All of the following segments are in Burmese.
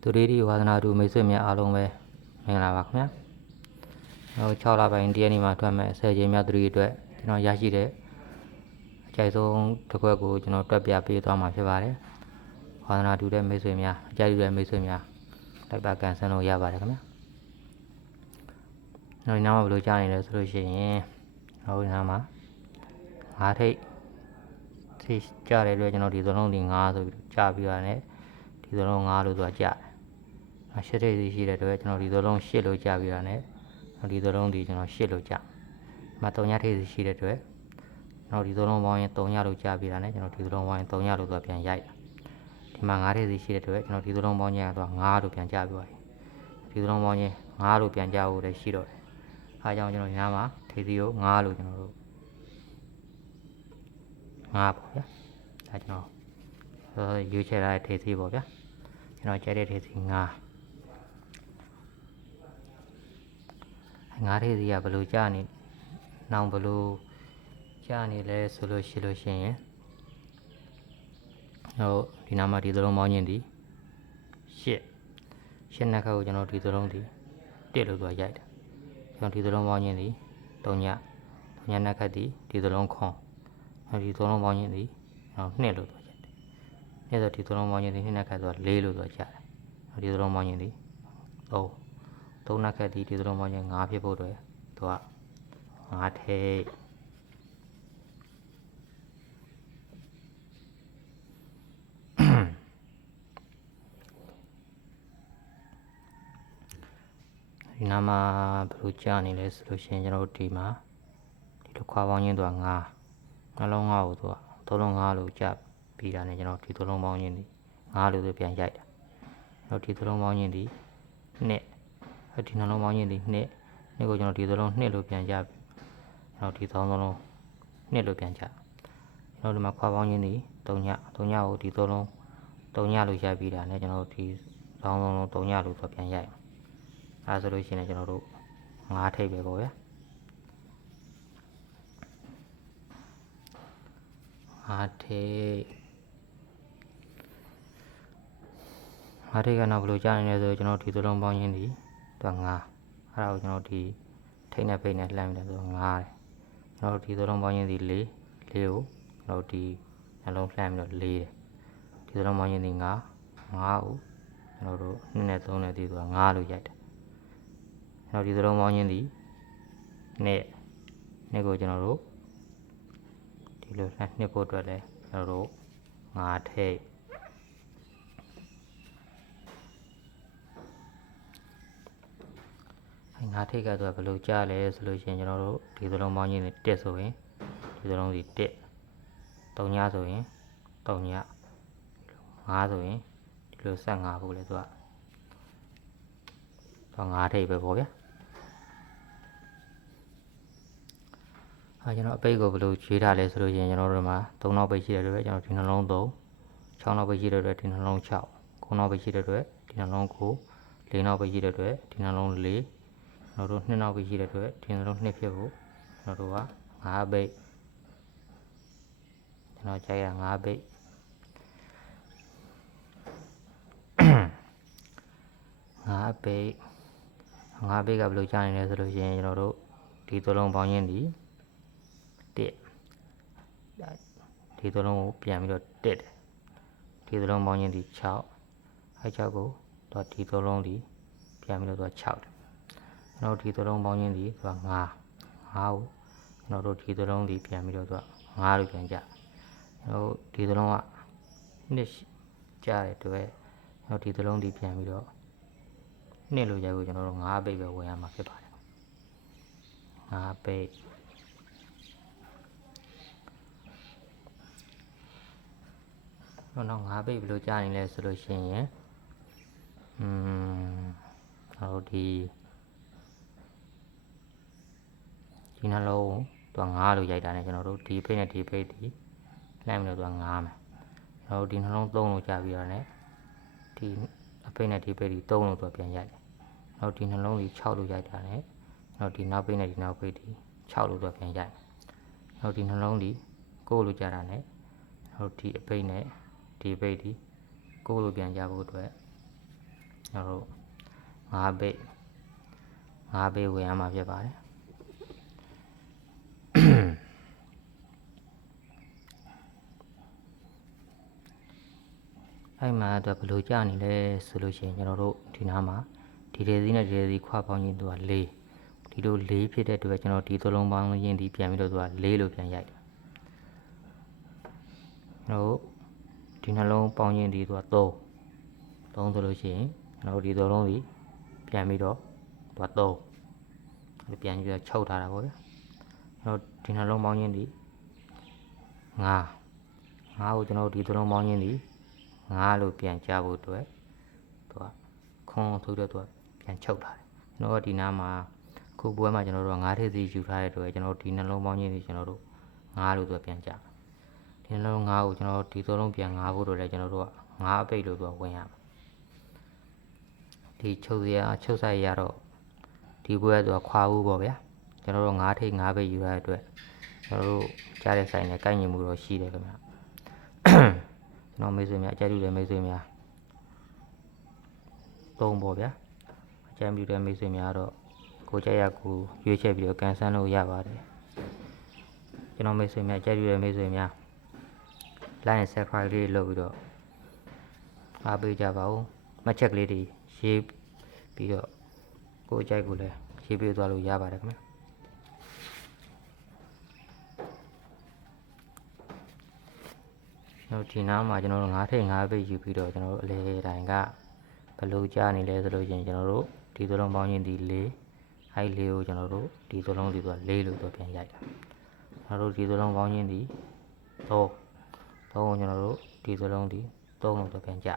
သူတွေဒီဝါသနာတူမိတ်ဆွေများအားလုံးပဲမင်္ဂလာပါခင်ဗျာ6လပိုင်းတရက်နေ့မှာထွက်မဲ့10ချိန်မြောက်သူတွေအတွက်ကျွန်တော်ရရှိတဲ့အကြိုက်ဆုံးတစ်ခွက်ကိုကျွန်တော်တွက်ပြပေးသွားမှာဖြစ်ပါတယ်ဝါသနာတူတဲ့မိတ်ဆွေများအကြိုက်တူတဲ့မိတ်ဆွေများလိုက်ပါကန်ဆန်းလို့ရပါတယ်ခင်ဗျာဒီနောက်မှာဘယ်လိုကြားနေလဲဆိုလို့ရှိရင်ဒီနောက်မှာ5ထိပ်ထိကြားတဲ့အတွက်ကျွန်တော်ဒီသလုံးဒီ5ဆိုပြီးကြားပြီးရတယ်ဒီသလုံး5လို့သူကကြားတယ်8ထိပ်ရှိတဲ့အတွက်ကျွန်တော်ဒီသလုံး8လို့ကြားပြီးရတယ်ဒီသလုံးဒီကျွန်တော်8လို့ကြားမှာ3ညထိပ်ရှိတဲ့အတွက်ကျွန်တော်ဒီသလုံးပေါင်းရင်3ညလို့ကြားပြီးရတယ်ကျွန်တော်ဒီသလုံးပေါင်းရင်3ညလို့သူကပြန်ရိုက်တာဒီမှာ5ထိပ်ရှိတဲ့အတွက်ကျွန်တော်ဒီသလုံးပေါင်းရင်တော့5လို့ပြန်ကြားပြီးပါတယ်ဒီသလုံးပေါင်းရင်5လို့ပြန်ကြားဖို့လည်းရှိတော့တယ်အားကြောင့်ကျွန်တော်ညမှာထိပ်စီကို5လို့ကျွန်တော်တို့5ပေါ့ဗျာဒါကျွန်တော်ရွေးချယ်ထားတဲ့ထိပ်စီပေါ့ဗျာကျွန်တော်ကြိုက်တဲ့ထိပ်စီ5ထိပ်စီကဘယ်လိုကြားနေနောင်ဘယ်လိုကြားနေလဲဆိုလို့ရှိရင်ဒီနာမှာဒီသလုံးပေါင်းခြင်းဒီ8နှစ်ခါကိုကျွန်တော်ဒီသလုံးဒီ1လို့သူရိုက်တယ်ကျွန်တော်ဒီသလုံးပေါင်းခြင်းဒီ3ညနှစ်ခါဒီသလုံးခွန်ဒီသလုံးပေါင်းခြင်းဒီ2လို့သူရိုက်တယ်ဆိုဒီသလုံးပေါင်းခြင်းဒီ2နှစ်ခါဆို4လို့သူကြားတယ်ဒီသလုံးပေါင်းခြင်းဒီ3နှစ်ခါဒီသလုံးပေါင်းခြင်း5ဖြစ်ဖို့အတွက်သူက5ထိပ်ဒီနာမှာဘယ်လိုကြားနေလဲဆိုလို့ရှိရင်ကျွန်တော်တို့ဒီမှာဒီလိုခွာပေါင်းခြင်းသူက5နှလုံး5ကိုသူက3လုံး5လို့ကြားပြီးတာနဲ့ကျွန်တော်ဒီ3လုံးပေါင်းခြင်းဒီ5လို့သူပြန်ရိုက်တာကျွန်တော်ဒီ3လုံးပေါင်းခြင်းဒီ2ဒီနှလုံးပေါင်းခြင်းဒီ2ကိုကျွန်တော်ဒီ3လုံး2လို့ပြန်ကြားပြီးကျွန်တော်ဒီ3လုံး2လို့ပြန်ကြားကျွန်တော်ဒီမှာခွာပေါင်းခြင်းဒီ3ညကိုဒီ3လုံး3ညလို့ရိုက်ပြီးတာနဲ့ကျွန်တော်ဒီ3လုံး3ညလို့ဆိုပြန်ရိုက်အဲဆိုလို့ရှိရင်ကျွန်တော်တို့5ထိပ်ပဲပေါ့ဗျာ5ထိပ်ကနောက်ဘယ်လိုကြားနေလဲဆိုကျွန်တော်ဒီသလုံးပေါင်းရင်းဒီသူက5အဲ့ဒါကိုကျွန်တော်ဒီထိပ်နဲ့ဖိတ်နဲ့လှမ်းပြီးတော့5တယ်ကျွန်တော်ဒီသလုံးပေါင်းရင်းဒီ4ကိုကျွန်တော်ဒီနှလုံးလှမ်းပြီးတော့4တယ်ဒီသလုံးပေါင်းရင်းဒီ5ကိုကျွန်တော်တို့2နဲ့3နဲ့ဒီသူက5လို့ရိုက်တယ်ကျွန်တော်ဒီသလုံးပေါင်းခြင်းဒီနှစ်ကိုကျွန်တော်တို့ဒီလိုနှစ်ဖို့အတွက်လဲကျွန်တော်တို့5ထိပ်5ထိပ်ကတော့ဘယ်လိုကြားလဲဆိုလို့ရှိရင်ကျွန်တော်တို့ဒီသလုံးပေါင်းခြင်း1ဆိုရင်ဒီသလုံးစီ1 3ညဆိုရင်3ည5ဆိုရင်ဒီလို15ဖို့လဲသူက5ထိပ်ပဲပေါ့ဗျာကျွန်တော်အပိတ်ကိုဘယ်လိုရွေးထားလဲဆိုလို့ရှိရင်ကျွန်တော်တို့မှာ3နောက်ပိတ်ရှိတဲ့အတွက်ကျွန်တော်ဒီနှလုံး3 6နောက်ပိတ်ရှိတဲ့အတွက်ဒီနှလုံး6 9နောက်ပိတ်ရှိတဲ့အတွက်ဒီနှလုံး9 4နောက်ပိတ်ရှိတဲ့အတွက်ဒီနှလုံး4ကျွန်တော်တို့2နောက်ပိတ်ရှိတဲ့အတွက်ဒီနှလုံး2ဖြစ်ဖို့ကျွန်တော်တို့က5ပိတ်ကျွန်တော်ကြိုက်ရ5ပိတ်5ပိတ်ကဘယ်လိုကြားနေလဲဆိုလို့ရှိရင်ကျွန်တော်တို့ဒီသလုံးပေါင်းရင်းဒီဒီသလုံးကိုပြန်ပြီးတော့တက်တယ်ဒီသလုံးပေါင်းရင်းဒီ6အဲ6ကိုတော့ဒီသလုံးဒီပြန်ပြီးတော့6တယ်ကျွန်တော်ဒီသလုံးပေါင်းရင်းဒီသူက5ကိုကျွန်တော်တို့ဒီသလုံးဒီပြန်ပြီးတော့သူက5လို့ပြန်ကြကျွန်တော်ဒီသလုံးကနှစ်ကြားတဲ့အတွက်ကျွန်တော်ဒီသလုံးဒီပြန်ပြီးတော့နှစ်လို့ရိုက်ကိုကျွန်တော်တို့5ပိတ်ပဲဝင်ရမှာဖြစ်ပါတယ်5ပိတ်တော့5ပိတ်ဘယ်လိုကြားနေလဲဆိုလို့ရှိရင်ဟိုဒီနှလုံးသူက5လို့ရိုက်တာနဲ့ကျွန်တော်တို့ဒီပိတ်နဲ့ဒီပိတ်ဒီလှမ်းပြီးတော့သူက5မယ်ကျွန်တော်တို့ဒီနှလုံး3လို့ကြားပြီးတော့ ਨੇ ဒီအပိတ်နဲ့ဒီပိတ်ဒီ3လို့သူကပြန်ရိုက်တယ်နောက်ဒီနှလုံးဒီ6လို့ရိုက်တာ ਨੇ နောက်ဒီနောက်ပိတ်နဲ့ဒီနောက်ပိတ်ဒီ6လို့သူကပြန်ရိုက်နောက်ဒီနှလုံးဒီ9လို့ကြားတာ ਨੇ နောက်ဒီအပိတ်နဲ့ဒီပိတ်ဒီ9လို့ပြန်ကြဖို့အတွက် ကျွန်တော်တို့5ပိတ်ဝင်ရမှာဖြစ်ပါတယ်အဲ့မှာတော့ဘယ်လိုကြာနေလဲဆိုလို့ရှိရင်ကျွန်တော်တို့ဒီနားမှာဒီဒေစီနဲ့ဒီဒေစီခွာပေါင်းခြင်းသူက4ဒီလို4ဖြစ်တဲ့အတွက်ကျွန်တော်ဒီသလုံးပေါင်းခြင်းဒီပြန်ပြီးတော့သူက4လို့ပြန်ရိုက်တယ်ကျွန်တော်ဒီနှလုံးပေါင်းခြင်းဒီသူက3ဆိုလို့ရှိရင်ကျွန်တော်ဒီသလုံးဒီပြန်ပြီးတော့သူက3ပြန်ပြီးတော့ချုပ်ထားတာပေါ့ဗျာကျွန်တော်ဒီနှလုံးပေါင်းခြင်းဒီ5ကိုကျွန်တော်ဒီသလုံးပေါင်းခြင်းဒီ5လို့ပြန်ကြဖို့အတွက်သူကခွန်ထိုးတော့သူကပြန်ချုပ်ထားတယ်ကျွန်တော်ဒီနားမှာခုပွဲမှာကျွန်တော်တို့5ထည့်စီယူထားတဲ့အတွက်ကျွန်တော်ဒီနှလုံးပေါင်းခြင်းဒီကျွန်တော်တို့5လို့သူကပြန်ကြဒီနှလုံး5ကိုကျွန်တော်ဒီသုံးလုံးပြန်5ဖို့တော့လည်းကျွန်တော်တို့က5အပိတ်လို့သူကဝင်ရမှာဒီချုပ်ဆိုင်ရတော့ဒီပွဲကသူကခွာဦးပေါ့ဗျာကျွန်တော်တို့5ထိပ်5ပိတ်ယူရတဲ့အတွက်ကျွန်တော်တို့ကြားတဲ့ဆိုင်နဲ့ကိုက်ညီမှုတော့ရှိတယ်ခင်ဗျကျွန်တော်မိတ်ဆွေများအကြိုက်တူတဲ့မိတ်ဆွေများ3ပေါ့ဗျာအကြိုက်တူတဲ့မိတ်ဆွေများတော့ကိုကြက်ရကိုရွေးချက်ပြီးတော့ကန်ဆန်းလို့ရပါတယ်ကျွန်တော်မိတ်ဆွေများအကြိုက်တူတဲ့မိတ်ဆွေများ line subscribe လေးလုပ်ပြီးတော့အားပေးကြပါဦးမှတ်ချက်ကလေးတွေရေးပြီးတော့ကိုကြိုက်ကိုလည်းရေးပေးသွားလို့ရပါတယ်ခင်ဗျကျွန်တော်ဒီနားမှာကျွန်တော်တို့5ထိပ်5ပိတ်ယူပြီးတော့ကျွန်တော်တို့အလဲတိုင်းကဘယ်လိုကြားနေလဲဆိုလို့ချင်းကျွန်တော်တို့ဒီသလုံးပေါင်းခြင်းဒီ4အဲ့4ကိုကျွန်တော်တို့ဒီသလုံးဒီဆို4လို့တော့ပြန်ရိုက်တာကျွန်တော်တို့ဒီသလုံးပေါင်းခြင်းဒီ3ကိုကျွန်တော်တို့ဒီသလုံးဒီ3လို့တော့ပြန်ကြ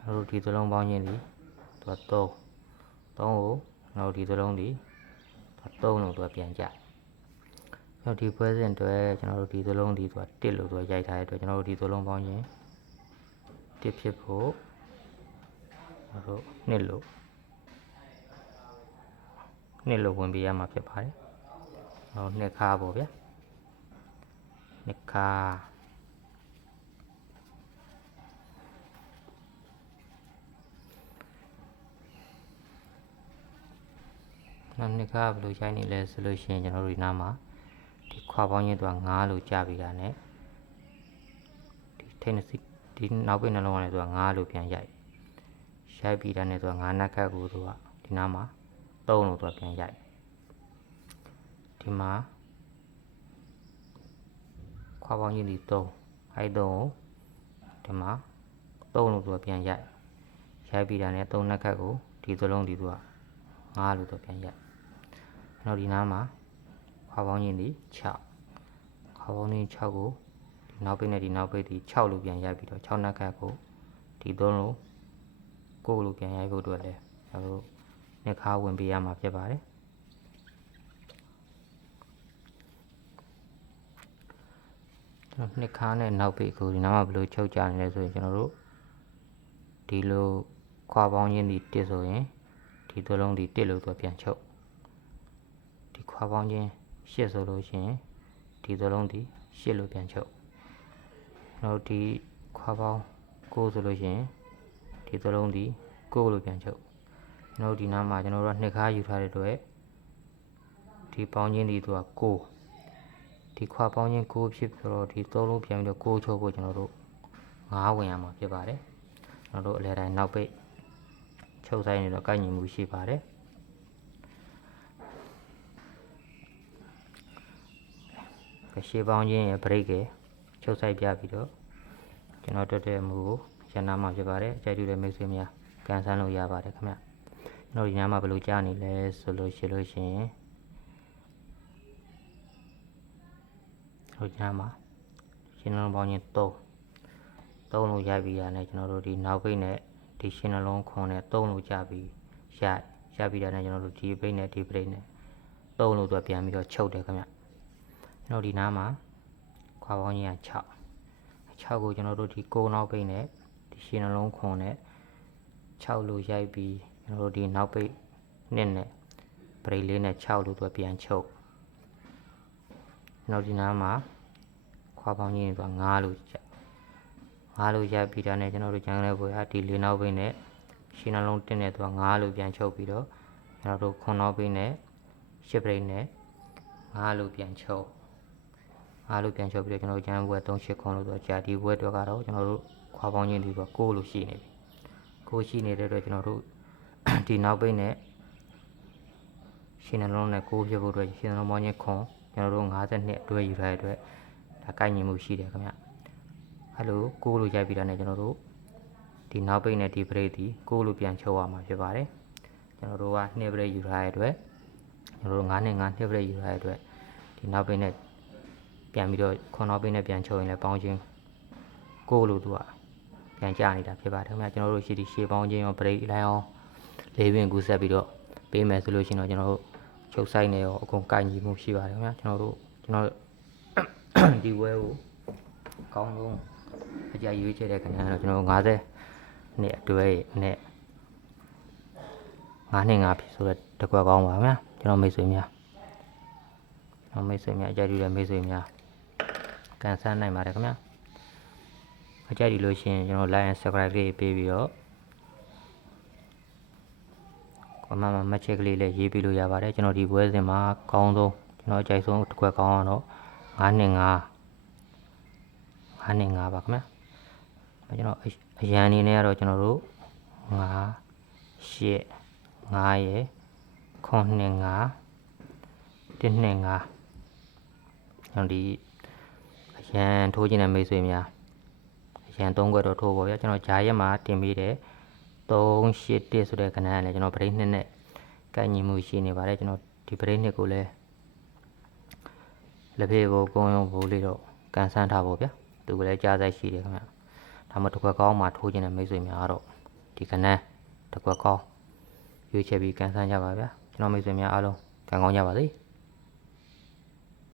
ကျွန်တော်တို့ဒီသလုံးပေါင်းခြင်းဒီသူက3ကိုကျွန်တော်ဒီသလုံးဒီ3လို့တော့ပြန်ကြကျွန်တော်ဒီပွဲစဉ်အတွက်ကျွန်တော်တို့ဒီသလုံးဒီသူက1လို့တော့ရိုက်ထားတဲ့အတွက်ကျွန်တော်တို့ဒီသလုံးပေါင်းခြင်း1ဖြစ်ဖို့ကျွန်တော်တို့2လို့ဝင်ပေးရမှာဖြစ်ပါတယ်ဟော2ခါပေါ့ဗျာ2ခါနောက်2ခါဘယ်လိုရိုက်နေလဲဆိုလို့ရှိရင်ကျွန်တော်တို့ဒီနားမှာဒီခွာပေါင်းခြင်းသူက9လို့ကြာပြီးတာ ਨੇ ဒီထိန်းစီဒီနောက်ပိတ်နှလုံးကလည်းသူက9လို့ပြန်ရိုက်ပြီးတာ ਨੇ သူက9နှက်ခတ်ကိုသူကဒီနားမှာ3လို့သူကပြန်ရိုက်ဒီမှာခွာပေါင်းခြင်းဒီ3အဲ့3ကိုဒီမှာ3လို့သူကပြန်ရိုက်ပြီးတာ ਨੇ 3နှက်ခတ်ကိုဒီသလုံးဒီသူက9လို့သူပြန်ရိုက်နောက်ဒီနားမှာခွာပေါင်းခြင်းဒီ6ခွာပေါင်းခြင်း6ကိုဒီနောက်ပိတ်နဲ့ဒီနောက်ပိတ်ဒီ6လို့ပြန်ရိုက်ပြီးတော့6နှက်ခတ်ကိုဒီ3လို့9လို့ပြန်ရိုက်ဖို့အတွက်လည်းကျွန်တော်တို့နှစ်ခါဝင်ပေးရမှာဖြစ်ပါတယ်ကျွန်တော်နှစ်ခါနဲ့နောက်ပိတ်ကိုဒီနားမှာဘယ်လိုချုပ်ကြနေလဲဆိုရင်ကျွန်တော်တို့ဒီလိုခွာပေါင်းခြင်းဒီ1ဆိုရင်ဒီသလုံးဒီ1လို့သူပြန်ချုပ်ဒီခွာပေါင်းခြင်း8ဆိုလို့ရှိရင်ဒီသလုံးဒီ8လို့ပြန်ချုပ်နောက်ဒီခွာပေါင်း9ဆိုလို့ရှိရင်ဒီသလုံးဒီ9လို့ပြန်ချုပ်ကျွန်တော်ဒီနားမှာကျွန်တော်တို့နှစ်ခါယူထားတဲ့အတွက်ဒီပေါင်းခြင်းဒီသူက9ဒီခွာပေါင်းခြင်း9ဖြစ်ပြီးတော့ဒီ3လုံးပြန်ပြီးတော့9ချုပ်ဖို့ကျွန်တော်တို့9ဝင်ရမှာဖြစ်ပါတယ်ကျွန်တော်တို့အလဲတိုင်းနောက်ပိတ်ချုပ်ဆိုင်နေတော့ကိုက်ညီမှုရှိပါတယ်ရှေးပေါင်းခြင်းရဲ့ break ရဲ့ချုပ်ဆိုင်ပြပြီးတော့ကျွန်တော်တက်တဲ့မူကိုရန်နာမှာဖြစ်ပါတယ်အကြိုက်တူတဲ့မိတ်ဆွေများကန်ဆန်းလို့ရပါတယ်ခင်ဗျကျွန်တော်ဒီညမှာဘယ်လိုကြားနေလဲဆိုလို့ရှိရင်ဟိုညမှာရှင်းလုံးပေါင်းခြင်း3လို့ရိုက်ပြီးရတယ်ကျွန်တော်တို့ဒီနောက်ပိတ်နဲ့ဒီရှင်းလုံးခွန်နဲ့3လို့ကြာပြီးရပြီးတာနဲ့ကျွန်တော်တို့ဒီပိတ်နဲ့ဒီပိတ်နဲ့3လို့တော့ပြန်ပြီးတော့ချုပ်တယ်ခင်ဗျကျွန်တော်ဒီနားမှာခွာပေါင်းခြင်းက6ကိုကျွန်တော်တို့ဒီ9နောက်ပိတ်နဲ့ဒီရှင်းလုံးခွန်နဲ့6လို့ရိုက်ပြီးကျွန်တော်တို့ဒီနောက်ပိတ်နဲ့ပရိတ်လေးနဲ့6လို့တော့ပြန်ချုပ်နောက်ဒီနားမှာခွာပေါင်းခြင်းက9လို့ရိုက်ပြီးတာနဲ့ကျွန်တော်တို့ကျန်တဲ့ဘွယ်ကဒီ4နောက်ပိတ်နဲ့ ရှင်းနှလုံးတင်းတဲ့သူက9လို့ပြန်ချုပ်ပြီးတော့ကျွန်တော်တို့ခွန်နောက်ပိတ်နဲ့ရှစ်ပရိတ်နဲ့9လို့ပြန်ချုပ်9လို့ပြန်ချုပ်ပြီးတော့ကျွန်တော်တို့ကျန်ဘွဲ38ခွန်လို့ဆိုကြာဒီဘွဲတော့ကတော့ကျွန်တော်တို့ခွာပေါင်းခြင်းဒီဘွဲ6လို့ရှိနေပြီ6ရှိနေတဲ့အတွက်ကျွန်တော်တို့ဒီနောက်ပိတ်နဲ့ရှင်းနှလုံးနဲ့6ဖြစ်ဖို့အတွက်ရှင်းနှလုံးပေါင်းခြင်းခွန်ကျွန်တော်တို့52အတွဲယူထားတဲ့အတွက်ဒါကိုက်ညီမှုရှိတယ်ခင်ဗျအဲ့လို6လို့ရိုက်ပြီးတာနဲ့ကျွန်တော်တို့ဒီနောက်ပိတ်နဲ့ဒီပရိတ်ဒီ6လို့ပြန်ချုပ်ရမှာဖြစ်ပါတယ်ကျွန်တော်တို့က2ပရိတ်ယူထားတဲ့အတွက်ကျွန်တော်တို့9နဲ့9 2ပရိတ်ယူထားတဲ့အတွက်ဒီနောက်ပိတ်နဲ့ပြန်ပြီးတော့ခွန်နောက်ပိတ်နဲ့ပြန်ချုပ်ရင်လည်းပေါင်းခြင်း6လို့သူကပြန်ကြနေတာဖြစ်ပါတယ်ခင်ဗျကျွန်တော်တို့ရှေ့ပေါင်းခြင်းရောပရိတ်လိုက်အောင်၄ပင်ကူဆက်ပြီးတော့ပေးမယ်ဆိုလို့ရှိရင်တော့ကျွန်တော်တို့ချုပ်ဆိုင်နေရောအကုန်ကိုက်ညီမှုရှိပါတယ်ခင်ဗျကျွန်တော်ဒီဝဲကိုအကောင်းဆုံးအကြရွေးချယ်တဲ့ခဏတော့ကျွန်တော်တို့50နှစ်အတွဲနဲ့9နှစ်5ဖြစ်ဆိုတော့တကွက်ကောင်းပါခင်ဗျာကျွန်တော်မိတ်ဆွေများအကြိုက်တဲ့မိတ်ဆွေများကန်ဆန်းနိုင်ပါတယ်ခင်ဗျာအကြိုက်ဒီလို့ရှိရင်ကျွန်တော် like and subscribe လေးပေးပြီးတော့comment မှာမှတ်ချက်ကလေးလည်းရေးပြီးလို့ရပါတယ်ကျွန်တော်ဒီပွဲစဉ်မှာကောင်းဆုံးကျွန်တော်အကြိုက်ဆုံးတစ်ခွက်ကောင်းတော့9နှစ်5ပါခင်ဗျာကျွန်တော်အရန်အနေနဲ့ကတော့ကျွန်တော်တို့9 8 9ရဲ့9နှစ်5 1နှစ်5ကျွန်တော်ဒီအရန်ထိုးခြင်းတဲ့မိတ်ဆွေများအရန်3ခွက်တော့ထိုးပါဗျာကျွန်တော်ဂျာရက်မှာတင်ပြီးတယ်381ဆိုတဲ့ခဏနဲ့ကျွန်တော်ပရိတ်နှစ်နဲ့ကိုက်ညီမှုရှိနေပါတယ်ကျွန်တော်ဒီပရိတ်နှစ်ကိုလည်းလက်ဖေးကိုပုံရုံဘူးလေးတော့ကန်ဆန်းထားဖို့ဗျာသူကလည်းကြားဆိုင်ရှိတယ်ခင်ဗျာဒါမှတစ်ခွက်ကောင်းမှာထိုးခြင်းတဲ့မိတ်ဆွေများတော့ဒီခဏတစ်ခွက်ကောင်းရွေးချယ်ပြီးကန်ဆန်းကြပါဗျာကျွန်တော်မိတ်ဆွေများအားလုံးကံကောင်းကြပါစေ